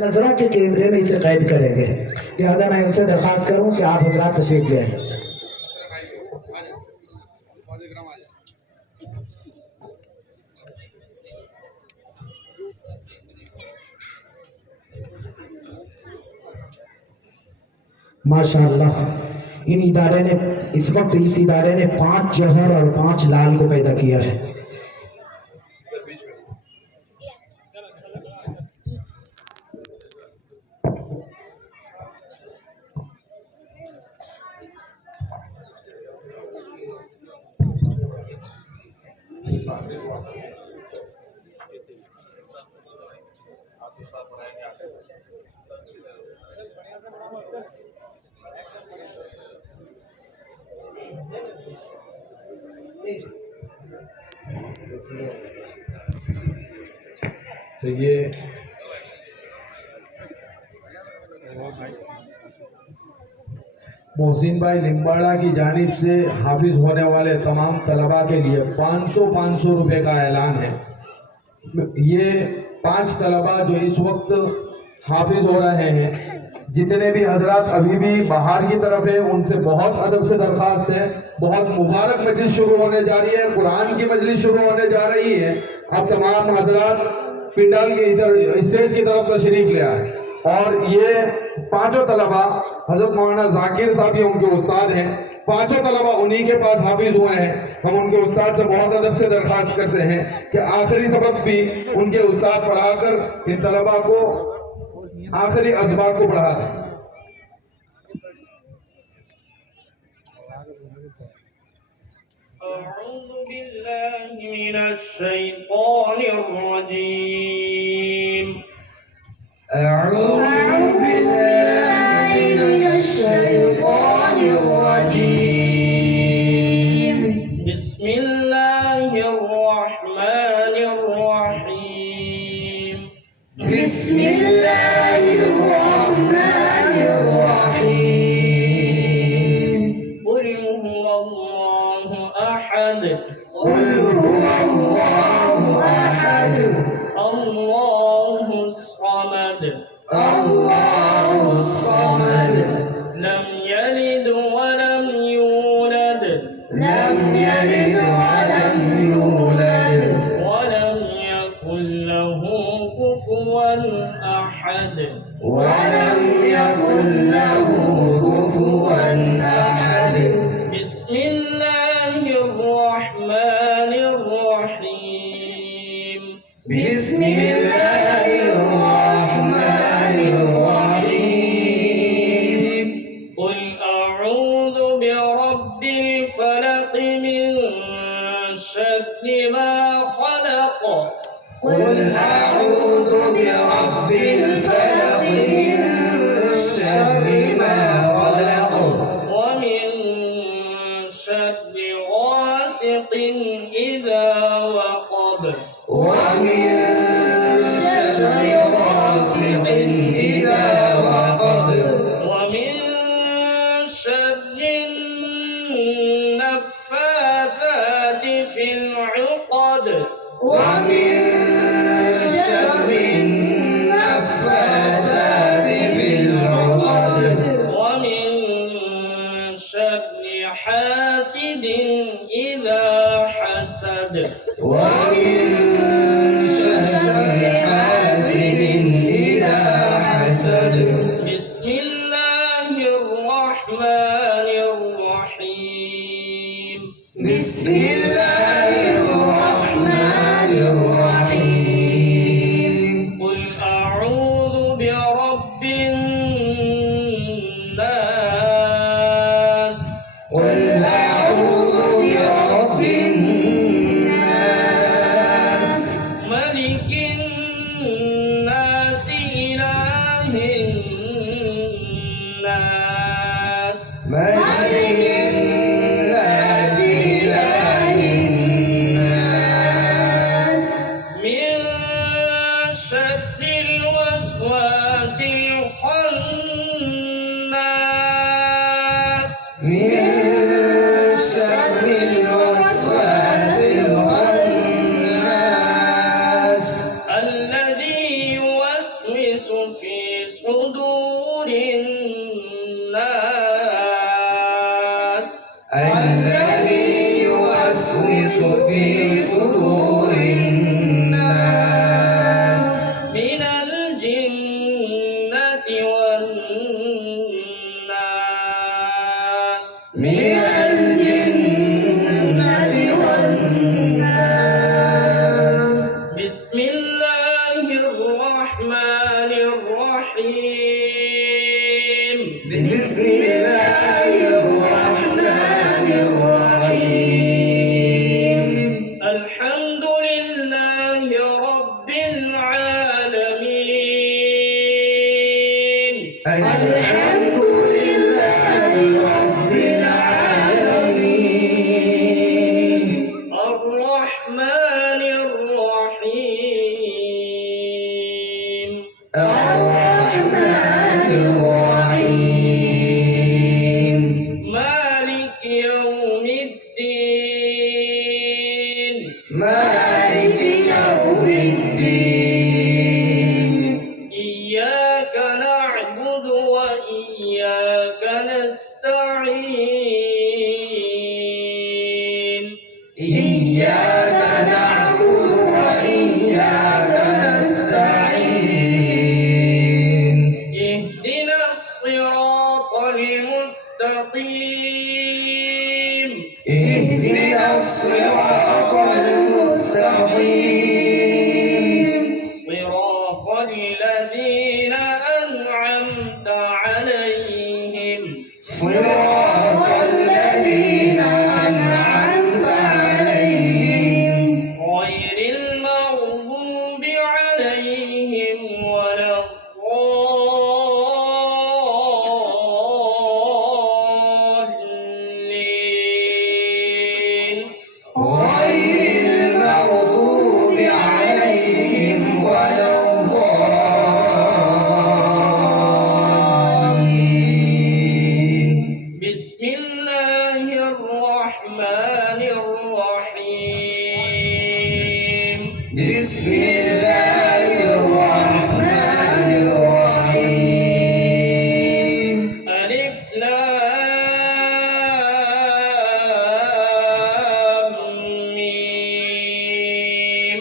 نظروں کے کیمرے میں اسے قید کریں گے، لہذا میں ان سے درخواست کروں کہ آپ حضرات تشریف لے آئیں۔ ماشاءاللہ اس وقت اس ادارے نے 5 جوہر اور 5 لال کو پیدا کیا ہے۔ تو یہ محسن بھائی لمباڑا کی جانب سے حافظ ہونے والے تمام طلباء کے لیے 500 روپے کا اعلان ہے۔ یہ 5 طلباء جو اس وقت حافظ ہو رہے ہیں، جتنے بھی حضرات ابھی بھی باہر کی طرف ہیں، ان سے بہت ادب سے درخواست ہے، بہت مبارک مجلس شروع ہونے جا رہی ہے، قرآن کی مجلس شروع ہونے جا رہی ہے۔ اب تمام حضرات پنڈال کے ادھر اسٹیج کی طرف تشریف لے آئے، اور یہ 5 طلباء حضرت مولانا ذاکر صاحب یہ ان کے استاد ہیں، 5 طلباء انہی کے پاس حافظ ہوئے ہیں۔ ہم ان کے استاد سے بہت ادب سے درخواست کرتے ہیں کہ آخری سبق بھی ان کے استاد پڑھا کر ان طلباء کو آخری اسباق کو پڑھا دیں۔ أعوذ بالله من الشيطان الرجيم. أعوذ بالله من الشيطان الرجيم. بسم الله الرحمن الرحيم. بسم الله الرحمن الرحيم. قل هو الله أحد. قل هو الله أحد. الله الصمد. الله الصمد. لم يلد ولم يولد. لم يلد ولم يولد. ولم يكن له كفوا أحد. ولم يكن له كفوا أحد. بسم الله الرحمن الرحيم. بسم الله الرحمن الرحيم. قل أعوذ برب الفلق من شر ما خلق. قل أعوذ برب الفلق من شر ما خلق. ومن شر غاسق إذا وقب. ومن شر غاسق إذا وقب. ومن شر النفاثات في العقد. ومن شر النفاثات في العقد. ومن شر حاسد إذا حسد. ومن شر حاسد إذا حسد. بسم الله الرحمن الرحيم. بسم الله الرحمن الرحيم. قل أعوذ برب الناس. قل أعوذ برب الناس. ملك الناس إله الناس. ملك الناس إله الناس. من شر الوسواس الخناس. في صدور الناس الذي يوسوس في صدور الناس من الجنة والناس من الجنة والناس بسم الله الرحمن الرحيم بسم الله الرحمن الرحيم الحمد لله رب العالمين الحمد لله رب العالمين الرحمن الرحيم الرحمن الرحيم مالك يوم الدين مالك يوم الدين إياك نعبد وإياك نستعين إياك نعبد وإياك نستعين اهدنا الصراط المستقيم اهدنا الصراط المستقيم صراط الذين أنعمت عليهم صراط الذين أنعمت عليهم غير المغضوب عليهم ولا الضالين غير المغضوب عليهم ولا الضالين بسم الله الرحمن الرحيم بسم الله الرحمن الرحيم ألف لام ميم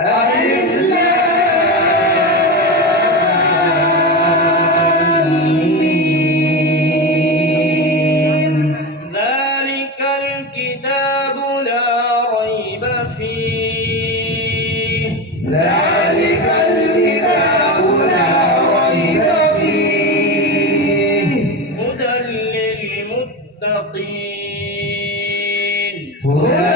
ألف لام ميم ذلك الكتاب لا ريب فيه ذلك الكتاب لا ريب فيه هدى للمتقين هدى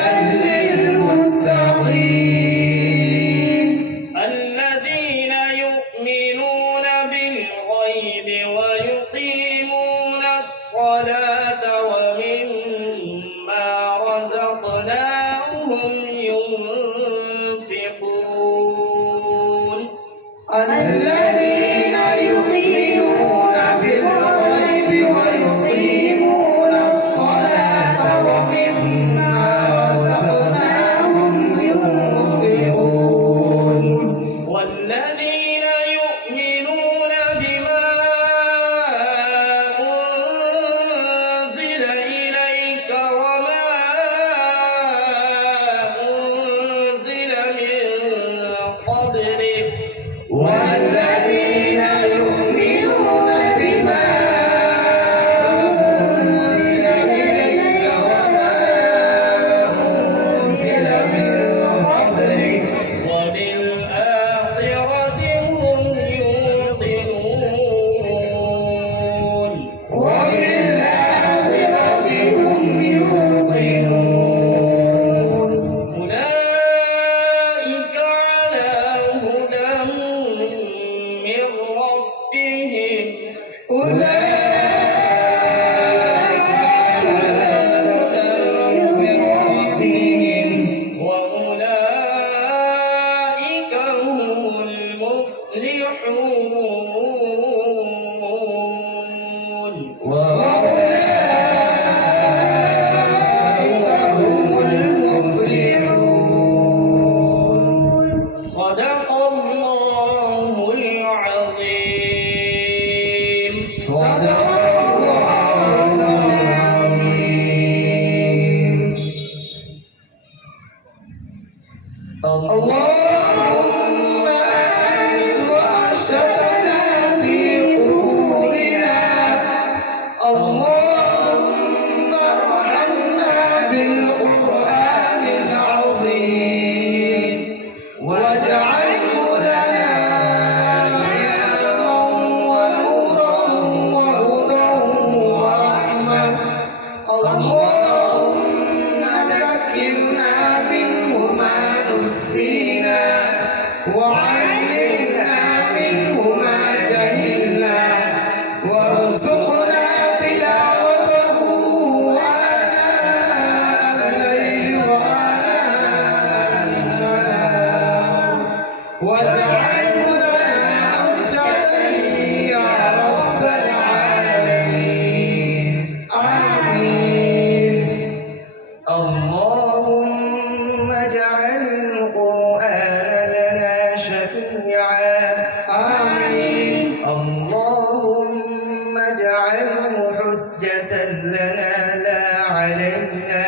للمتقين الذين يؤمنون بالغيب ويقيمون الصلاة ومما رزقناهم ينفقون الذين يؤمنون بالغيب ويقيمون الصلاة ومما رزقناهم ينفقون والذين يؤمنون بما أنزل إليك وما أنزل من قبلك والذين يؤمنون بما أنزل إليك وما أنزل من قبلك وبالآخرة هم يوقنون وبالآخرة هم يوقنون أولئك على هدى من ربهم أولئك على هدى من ربهم وأولئك هم المفلحون وأولئك هم المفلحون صدق الله العظيم اللهم آنس وحشتنا في قلوبنا اللهم ارحمنا بالقرآن العظيم واجعله لنا إماما ونورا وهدى ورحمة اللهم ذكرنا منه ما نسينا وعلمنا منه ما جهلنا وارزقنا تلاوته آناء الليل وآناء النهار واجعله لنا حجة يا رب العالمين آمين اللهم اجعل القرآن لنا شفيعا آمين اللهم اجعله حجة لنا لا علينا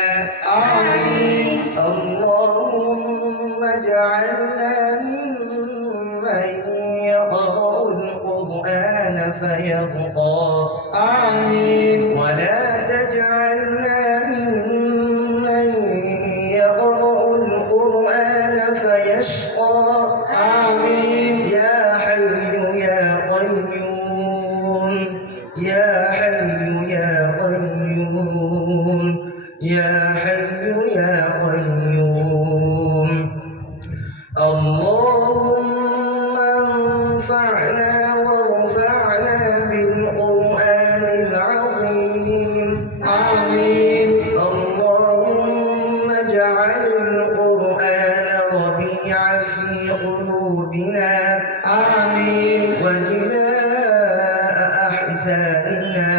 آمين اللهم اجعلنا ممن يقرأ القرآن فيرضى آمين ولا تجعلنا ممن يقرأ القرآن فيشقى آمين يا حي يا قيوم يا حي يا قيوم يا حي يا قيوم اللهم انفعنا وارفعنا بالقرآن العظيم آمين اللهم اجعل القرآن ربيع في قلوبنا آمين وجلاء أحزاننا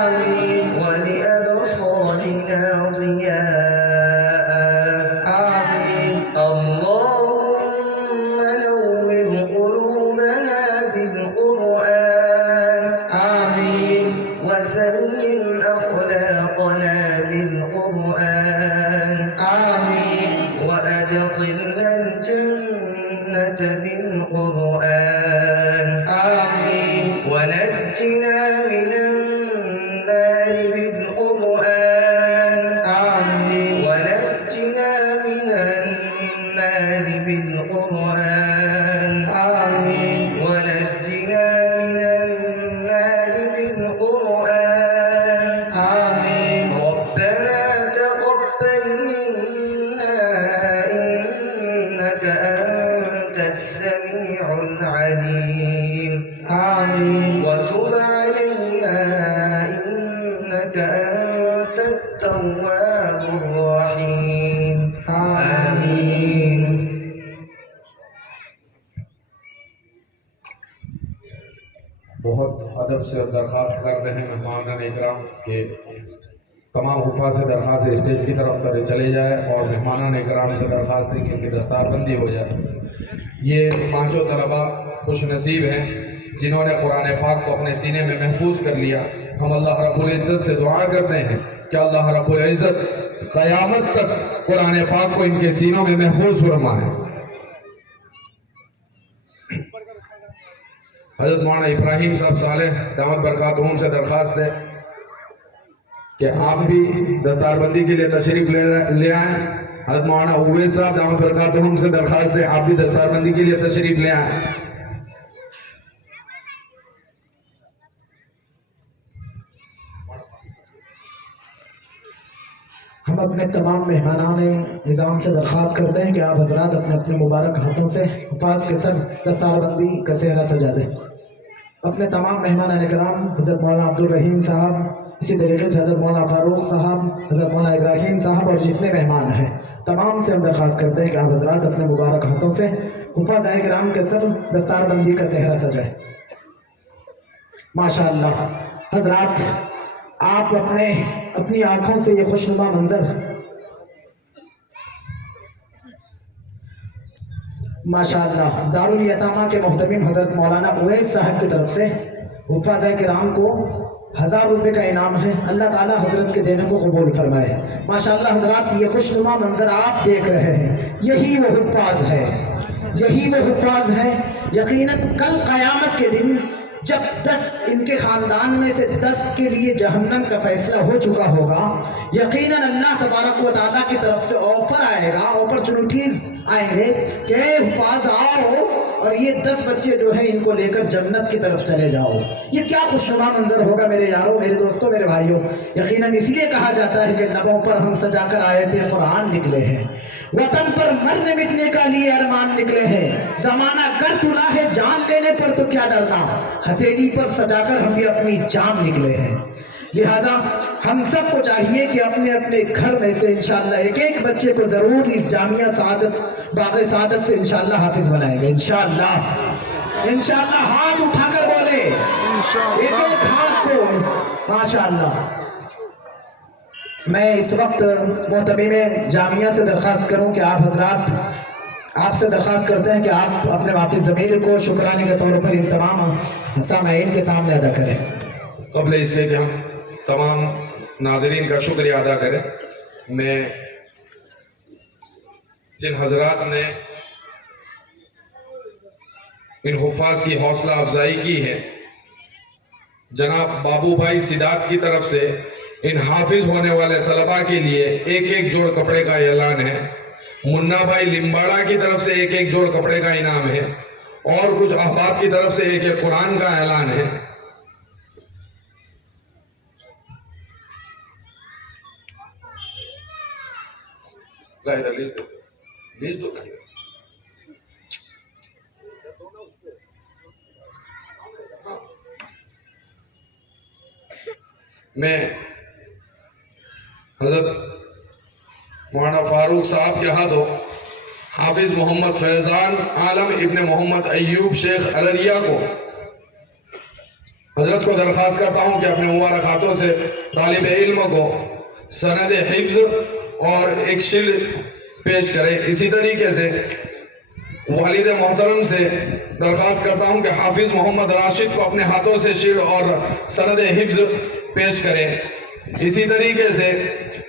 آمين ولأبصارنا ضياء آمين اللهم نور قلوبنا بالقرآن آمين وزين أخلاقنا بالقرآن آمين وأدخلنا الجنة بالقرآن آمين ونجنا من النار بالقرآن آمين ونجنا من النار بالقرآن آمين ونجنا من النار بالقرآن آمين ربنا تقبل منا إنك أنت السميع العليم آمين وتب علينا إنك أنت التواب الرحيم آمين بہت ادب سے درخواست کرتے ہیں مہمان اکرام کہ تمام حفاظ سے درخواست ہے اسٹیج کی طرف چلے جائے اور مہمان اکرام سے درخواست ہے کہ ان کی دستار بندی ہو جائے. یہ پانچوں طلبہ خوش نصیب ہیں جنہوں نے قرآن پاک کو اپنے سینے میں محفوظ کر لیا. ہم اللہ رب العزت سے دعا کرتے ہیں کہ اللہ رب العزت قیامت تک قرآن پاک کو ان کے سینوں میں محفوظ فرمائے. حضرت مولانا ابراہیم صاحب صالح دامت برکاتہم سے درخواست ہے کہ آپ بھی دستار بندی کے لیے تشریف لے آئیں. حضرت مولانا اویس صاحب دامت برکاتہم سے درخواست ہے آپ بھی دستار بندی کے لیے تشریف لے آئیں. ہم اپنے تمام مہمانان نظام سے درخواست کرتے ہیں کہ آپ حضرات اپنے اپنے مبارک ہاتھوں سے حفاظ کے سر دستار بندی کا صحرا سجا دیں. اپنے تمام مہمان کرام حضرت مولانا عبدالرحیم صاحب، اسی طریقے سے حضرت مولانا فاروق صاحب، حضرت مولانا ابراہیم صاحب اور جتنے مہمان ہیں تمام سے ہم درخواست کرتے ہیں کہ آپ حضرات اپنے مبارک ہاتھوں سے حفاظ کرام کے سر دستار بندی کا صحرا سجائیں. ماشاءاللہ حضرات آپ اپنی آنکھوں سے یہ خوشنما منظر ماشاءاللہ دارالیتامہ کے محتمم حضرت مولانا اویس صاحب کی طرف سے हुफ़ाज़ किराम को 1000 रुपये का इनाम है। अल्लाह ताला हज़रत के देने को कबूल फरमाए। माशाअल्लाह हज़रात, ये खुशनुमा मंजर आप देख रहे हैं, यही वो हुफ़ाज़ है, यही वो हुफ़ाज़ है। यकीनन कल क़यामत के दिन जब 10 इनके ख़ानदान में से 10 के लिए जहन्नम का फैसला हो चुका होगा, यकीनन अल्लाह तबारक व तआला की तरफ से ऑफ़र आएगा, अपॉर्चुनिटीज़ आएंगे कि हुफ़ाज़ आओ और ये 10 बच्चे जो हैं इनको लेकर जन्नत की तरफ चले जाओ। ये क्या खुशनुमा मंजर होगा मेरे यारों, मेरे दोस्तों, मेरे भाइयों। यकीनन इसलिए कहा जाता है कि लबों पर हम सजाकर आयते कुरान निकले हैं, वतन पर मरने मिटने का लिए अरमान निकले हैं। जमाना गर तुला है, जान लेने पर तो क्या डरना, हथेली पर सजाकर हम भी अपनी जान निकले हैं। लिहाजा हम सबको चाहिए कि अपने अपने घर में से इंशाअल्लाह एक एक बच्चे को ज़रूर इस जामिया सआदत बाग़ सआदत से इंशाअल्लाह हाफिज़ बनाएंगे। इंशाअल्लाह, इंशाअल्लाह। हाथ उठाकर बोले एक एक हाथ को, माशाअल्लाह। मैं इस वक्त मोहतमीम जामिया से दरख्वास्त करूं कि आप हजरात, आपसे दरख्वास्त करते हैं कि आप अपने वाफ़ी ज़मीर को शुक्राने के तौर पर इन तमाम सामाईन के सामने अदा करें। क़ब्ल इसलिए कि हम तमाम नाज़रीन का शुक्रिया अदा करें, मैं जिन हजरात ने इन हुफ़ाज़ की हौसला अफजाई की है, जनाब बाबू भाई सिद्धार्थ की तरफ से इन हाफिज होने वाले तलबा के लिए एक एक जोड़ कपड़े का ऐलान है। मुन्ना भाई लिम्बाड़ा की तरफ से एक एक जोड़ कपड़े का इनाम है, और कुछ अहबाब की तरफ से एक एक कुरान का ऐलान है। मैं हज़रत मौलाना फारूक साहब के हाथों हाफिज मोहम्मद फैज़ान आलम इब्न मोहम्मद अय्यूब शेख अलरिया को हजरत को दरख्वास्त करता हूँ कि अपने मुबारक हाथों से तालिब इल्म को सनद हिफ्ज़ और एक शील्ड पेश करें। इसी तरीके से वालिद मोहतरम से दरख्वास्त करता हूँ कि हाफिज मोहम्मद राशिद को अपने हाथों से शील्ड और सनद हिफ्ज़ पेश करें। इसी तरीके से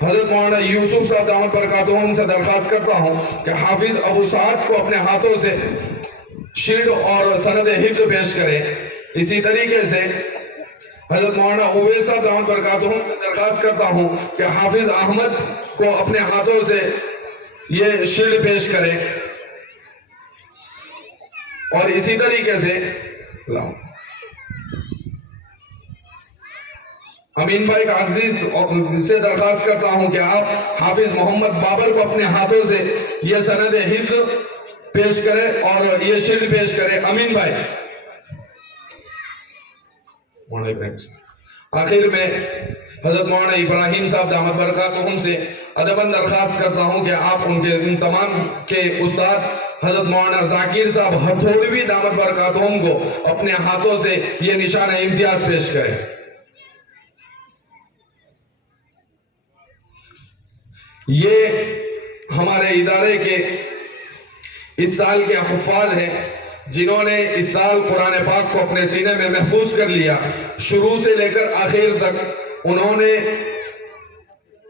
हज़रत मौलाना यूसुफ साहब दामत बरकातुहुम से दरख्वास्त करता हूँ कि हाफिज अबू साद को अपने हाथों से शील्ड और सनद हिफ्ज़ पेश करें। इसी तरीके से हज़रत मौलाना उवैस साहब दामत बरकातुहुम से दरख्वास्त करता हूँ कि हाफिज अहमद को अपने हाथों से ये शील्ड पेश करें। और इसी तरीके से अमीन भाई कागजी से दरख्वास्त करता हूं कि आप हाफिज मोहम्मद बाबर को अपने हाथों से ये सनद हिफ्ज़ पेश करें और ये शील्ड पेश करें। अमीन भाई। आखिर में हज़रत मौलाना इब्राहिम साहब दामत बरकातुहुम से अदबन दरख्वास्त करता हूं कि आप उनके उन तमाम के उस्ताद हज़रत मौलाना जाकिर साहब हथौड़वी दामत बरकातुहुम को अपने हाथों से ये निशान इम्तियाज पेश करें। ये हमारे इदारे के इस साल के हुफ़ाज़ हैं जिन्होंने इस साल कुरान पाक को अपने सीने में महफूज कर लिया। शुरू से लेकर आखिर तक उन्होंने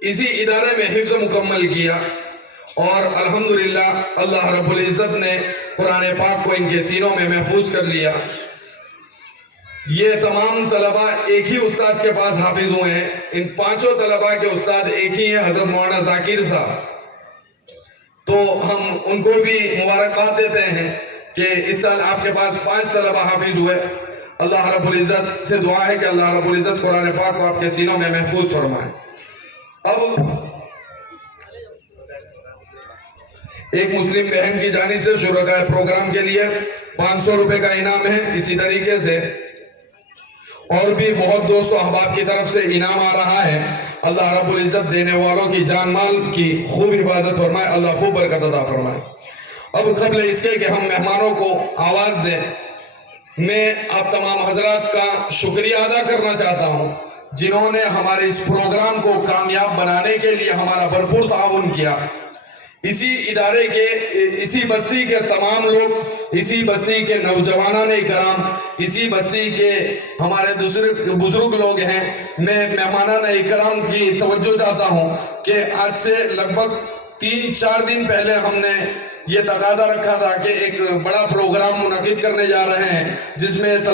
इसी इदारे में हिफ्ज़ मुकम्मल किया और अल्हम्दुलिल्लाह अल्लाह रब्बुल इज़्ज़त ने कुरान पाक को इनके सीनों में महफूज कर लिया। ये तमाम तलबा एक ही उस्ताद के पास हाफिज हुए हैं। इन पांचों तलबा के उस्ताद एक ही हैं, हज़रत मौलाना जाकिर साहब। तो हम उनको भी मुबारकबाद देते हैं कि इस साल आपके पास 5 तलबा हाफिज हुए। अल्लाह रब्बुल इज़्ज़त से दुआ है कि अल्लाह रब्बुल इज़्ज़त कुरान पाक को आपके सीनों में महफूज फरमाए। अब एक मुस्लिम बहन की जानिब से शुरकाए प्रोग्राम के लिए 500 रुपए का इनाम है। इसी तरीके से और भी बहुत दोस्तों अहबाब की तरफ से इनाम आ रहा है। अल्लाह रब्बुल इज़्ज़त देने वालों की जान माल की खूब हिफाजत फरमाए, अल्लाह खूब बरकत अता फरमाए। अब क़ब्ल इसके कि हम मेहमानों को आवाज़ दें, मैं आप तमाम हजरात का शुक्रिया अदा करना चाहता हूँ जिन्होंने हमारे इस प्रोग्राम को कामयाब बनाने के लिए हमारा भरपूर ताउन किया। اسی ادارے کے اسی بستی کے تمام لوگ، اسی بستی کے نوجوانان کرام، اسی بستی کے ہمارے دوسرے بزرگ لوگ ہیں، میں مہمانان کرام کی توجہ چاہتا ہوں کہ آج سے لگ بھگ 3-4 دن پہلے ہم نے یہ تقاضا رکھا تھا کہ ایک بڑا پروگرام منعقد کرنے جا رہے ہیں جس میں